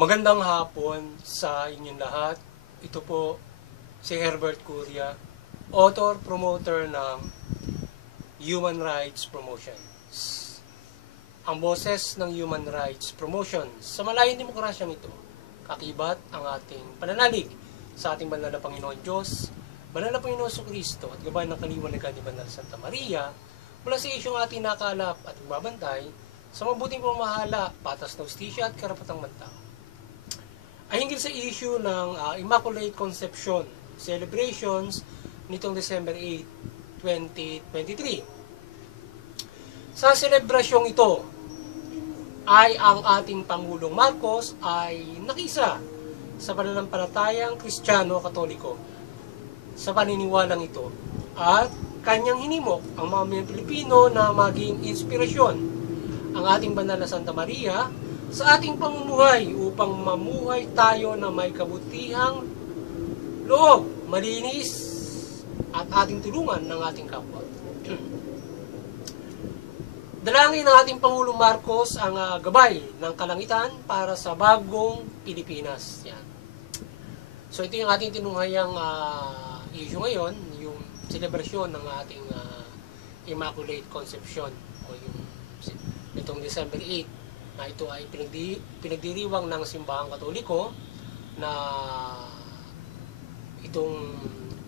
Magandang hapon sa inyong lahat. Ito po si Herbert Curia, author, promoter ng Human Rights Promotions. Ang boses ng Human Rights Promotions sa malayong demokrasyang ito, kakibat ang ating pananalig sa ating banal na Panginoon Diyos, banal na Panginoon Jesucristo at gabay ng kaliwanagan ni Banal Santa Maria mula sa isyong ating nakalap at magbabantay sa mabuting pamahala, patas na hustisya at karapatang mantao. Ay hinggil sa issue ng Immaculate Conception celebrations nitong December 8, 2023. Sa selebrasyong ito ay ang ating Pangulong Marcos ay nakisa sa pananampalatayang Kristiyano-Katoliko sa paniniwalang ito at kanyang hinimok ang mga mga Pilipino na maging inspirasyon ang ating banal na Santa Maria sa ating pamumuhay upang mamuhay tayo na may kabutihang loob, malinis at ating tulungan ng ating kapwa. Dalangin ng ating Pangulong Marcos ang gabay ng kalangitan para sa bagong Pilipinas. Yan. So ito yung ating tinunghayang issue ngayon, yung selebrasyon ng ating Immaculate Conception o yung itong December 8 na ito ay pinagdiriwang ng Simbahang Katoliko na itong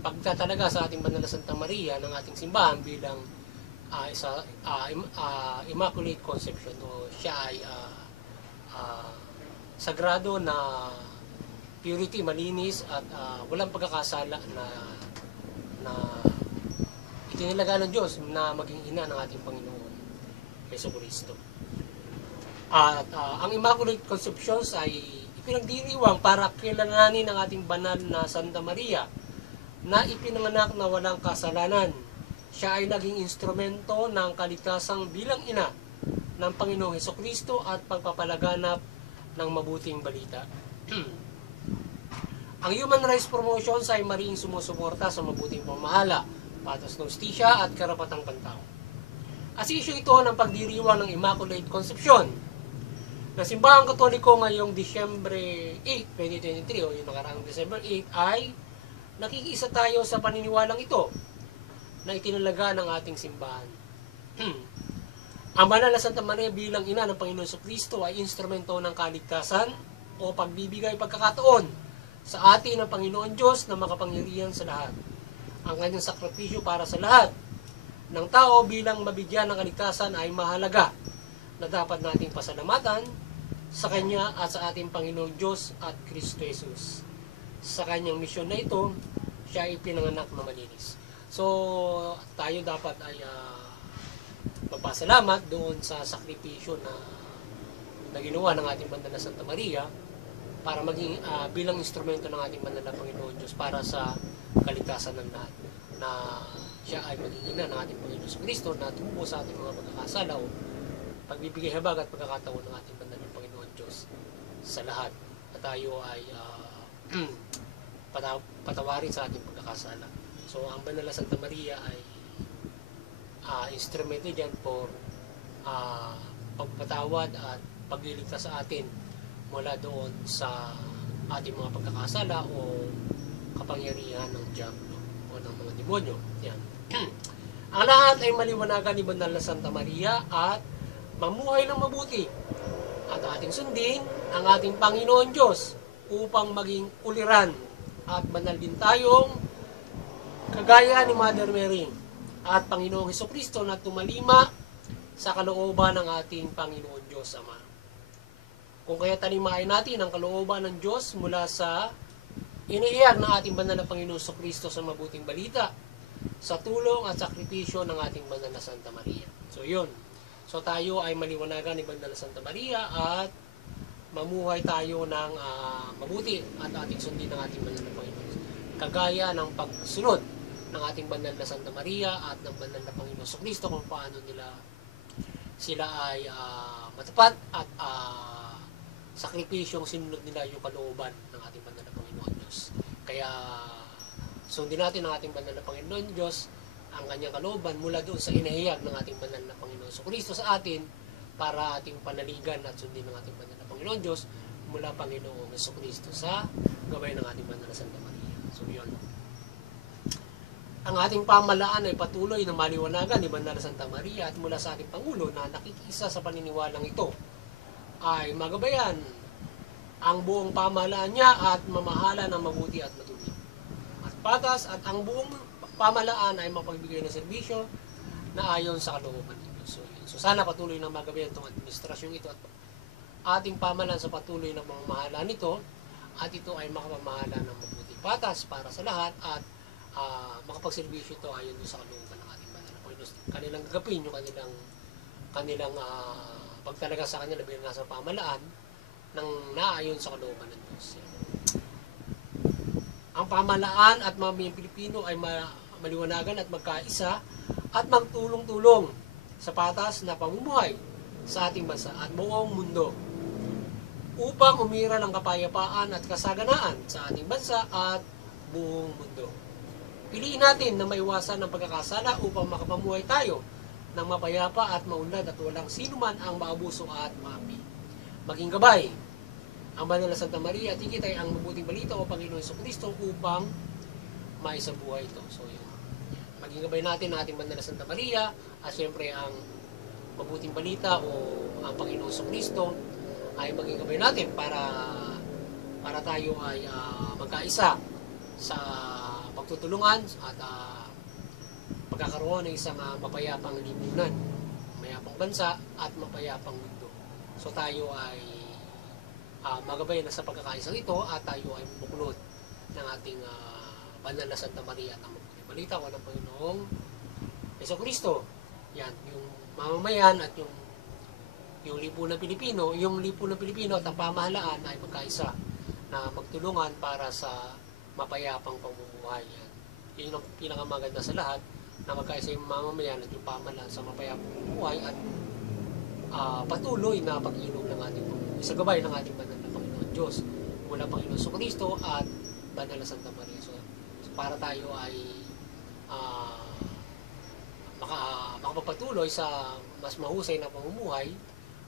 pagtatalaga sa ating banal na Santa Maria ng ating simbahan bilang Immaculate Conception o siya ay sagrado na purity, malinis at walang pagkakasala na itinilaga ng Diyos na maging ina ng ating Panginoon Jesucristo. At ang Immaculate Conceptions ay ipinagdiriwang para kilalanin ang ating banal na Santa Maria na ipinanganak na walang kasalanan. Siya ay naging instrumento ng kaligtasang bilang ina ng Panginoong Jesucristo at pagpapalaganap ng mabuting balita. Ang Human Rights Promotions ay mariing sumusuporta sa mabuting pamahala, patas ng hustisya at karapatang pantao. As issue ito ng pagdiriwang ng Immaculate Conception na Simbahang Katoliko ngayong Disyembre 8, 2023 o yung nakaraang December 8 ay nakikiisa tayo sa paniniwalang ito na itinalaga ng ating simbahan. Ang banal na Santa Maria bilang ina ng Panginoon Jesucristo ay instrumento ng kaligtasan o pagbibigay pagkakataon sa atin ng Panginoon Diyos na makapangyarihan sa lahat. Ang kanyang sakripisyo para sa lahat ng tao bilang mabigyan ng kaligtasan ay mahalaga na dapat nating pasalamatan sa Kanya at sa ating Panginoong Diyos at Kristo Jesus. Sa Kanyang misyon na ito, siya ay pinanganak na malinis. So, tayo dapat ay magpasalamat doon sa sakripisyo na ginawa ng ating banal na Santa Maria para maging bilang instrumento ng ating banal na Panginoon Diyos para sa kaligtasan ng lahat. Na siya ay maging ina ng ating Panginoon Jesucristo na tumubo sa ating mga pagkakasala o pagbibigay habag at pagkakataon ng ating banal na Panginoon Diyos sa lahat. At tayo ay patawarin sa ating pagkakasala. So, ang banal na Santa Maria ay instrumento dyan for pagpatawad at pagliligtas sa atin mula doon sa ating mga pagkakasala o kapangyarihan ng Diablo o ng mga demonyo. Yan. Ang lahat ay maliwanagan ni Banal na Santa Maria at mamuhay ng mabuti at ating sundin ang ating Panginoon Diyos upang maging uliran at banal din tayong kagaya ni Mother Mary at Panginoong Jesucristo na tumalima sa kalooban ng ating Panginoon Diyos Ama. Kung kaya talimain natin ang kalooban ng Diyos mula sa iniiyak ng ating banal na Panginoon Jesucristo sa mabuting balita sa tulong at sakripisyo ng ating banal na Santa Maria. So yun. So tayo ay maliwanagan ni Banal na Santa Maria at mamuhay tayo ng mabuti at ating sundin ng ating banal na Panginoon. Kagaya ng pagsunod ng ating banal na Santa Maria at ng banal na Panginoon Jesucristo kung paano sila ay matapat at sakripisyong sinunod nila yung kalooban ng ating banal na Panginoon Diyos. Kaya sundin natin ang ating banal na Panginoon Diyos ang kanyang kalooban mula doon sa inahayag ng ating banal na Panginoon Jesucristo sa atin para ating panaligan at sundin ng ating banal na Panginoon Diyos mula Panginoong Jesucristo sa gabay ng ating banal na Santa Maria. So yun. Ang ating pamahalaan ay patuloy na maliwanagan ni Banal na Santa Maria at mula sa ating Pangulo na nakikisa sa paniniwalang ito ay magabayan ang buong pamahalaan niya at mamahala ng mabuti at matuwid at patas, at ang buong pamahalaan ay mapagbigay ng serbisyo na ayon sa kalooban ng Diyos. So sana patuloy na magabayan itong administrasyong ito at ating pamahalaan sa patuloy na pamamahala nito, at ito ay makapamahala ng mabuti patas para sa lahat, at makapagserbisyo ito ayon sa kalooban ng ating banal na Panginoon. Kanilang gagapin yung kanilang pagtalaga sa kanila bilang nasa pamahalaan ng naayon sa kalooban ng Diyos. Ang pamahalaan at mamamayang Pilipino ay maliwanagan at magkaisa at magtulong-tulong sa patas na pamumuhay sa ating bansa at buong mundo upang umira ng kapayapaan at kasaganaan sa ating bansa at buong mundo. Piliin natin na maiwasan ng pagkakasala upang makapamuhay tayo ng mapayapa at maunlad at walang sinuman ang maabuso at maapi. Maging gabay ang Banal na Santa Maria at higit ay ang mabuting balita o Panginoon Jesucristo upang maisabuhay ito. So yun. Maging gabay natin ang ating Banal na Santa Maria at syempre ang mabuting balita o ang Panginoon Jesucristo ay maging gabay natin para tayo ay magkaisa sa pagtutulungan at pagkakaroon ng isang mapayapang lipunan, mapayapang bansa at mapayapang mundo. So tayo ay magabay na sa pagkakaisang ito at tayo ay buklod ng ating Banal na Santa Maria at ang mabuting balita o ng Panginoong Jesucristo. Yan, yung mamamayan at yung lipunan Pilipino, at ang pamahalaan ay magkaisa na magtulungan para sa mapayapang pamumuhay. Yan. Yun ang pinakamaganda sa lahat, na magkaisa yung mamamayan at yung pamahalaan sa mapayapang pamumuhay at patuloy na pag-inom ng ating pamumuhay sa gabay ng ating banal na Panginoon Diyos mula Panginoon Jesucristo at Banal na Santa Maria. So para tayo ay makapagpatuloy sa mas mahusay na pamumuhay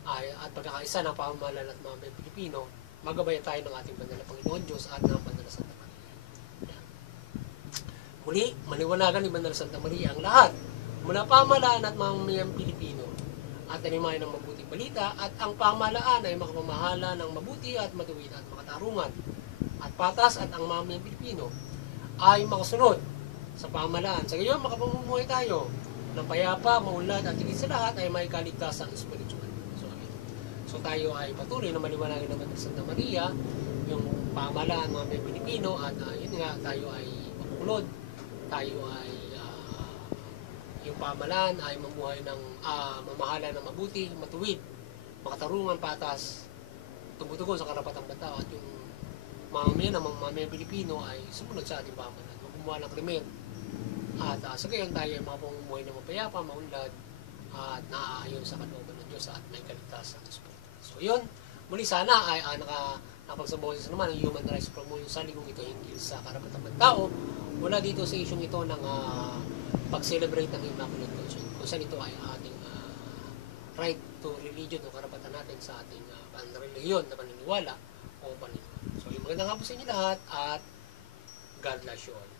at pagkakaisa ng pamahalaan at mga Pilipino, magabayan tayo ng ating banal na Panginoon Diyos at ng Banal na Santa Maria. Muli, maliwanagan ni Banal na Santa Maria ang lahat mula pamahalaan at mamamayang Pilipino at animayan ng mabuting balita, at ang pamahalaan ay makapamahala ng mabuti at matuwid at makatarungan at patas, at ang mamamayang Pilipino ay makasunod sa pamahalaan. Sa gayon, makapamumuhay tayo ng payapa, maunlad, at higit sa lahat ay may kaligtasang espiritual. So tayo ay patuloy na maliwanagan naman ng Santa Maria yung pamahalaan ng mga Pilipino, at yun nga, tayo ay mabuklod, tayo ay yung pamahalaan ay mamuhay ng mamahala ng mabuti, matuwid, makatarungan, patas, tumutugon sa karapatang tao, at yung mamamayan ng mga Pilipino ay sumunod sa ating pamahalaan, gumawa ng krimen, at sa gayon tayo ay mapamumuhay ng mapayapa, maunlad, at naaayon sa kalooban ng Diyos at may kaligtasan ng Espiritu. So yun, muli sana ay napagsaboses naman ang human rights promotion sa lingkong ito hinggil sa karapatang tao mula dito sa isyong ito ng pag-celebrate ng Immaculate Conception, kung saan ito ay ating right to religion o karapatan natin sa ating panreligiyon na paniniwala o paniniwala. So yung magandang hapon sa inyo lahat at God bless you all.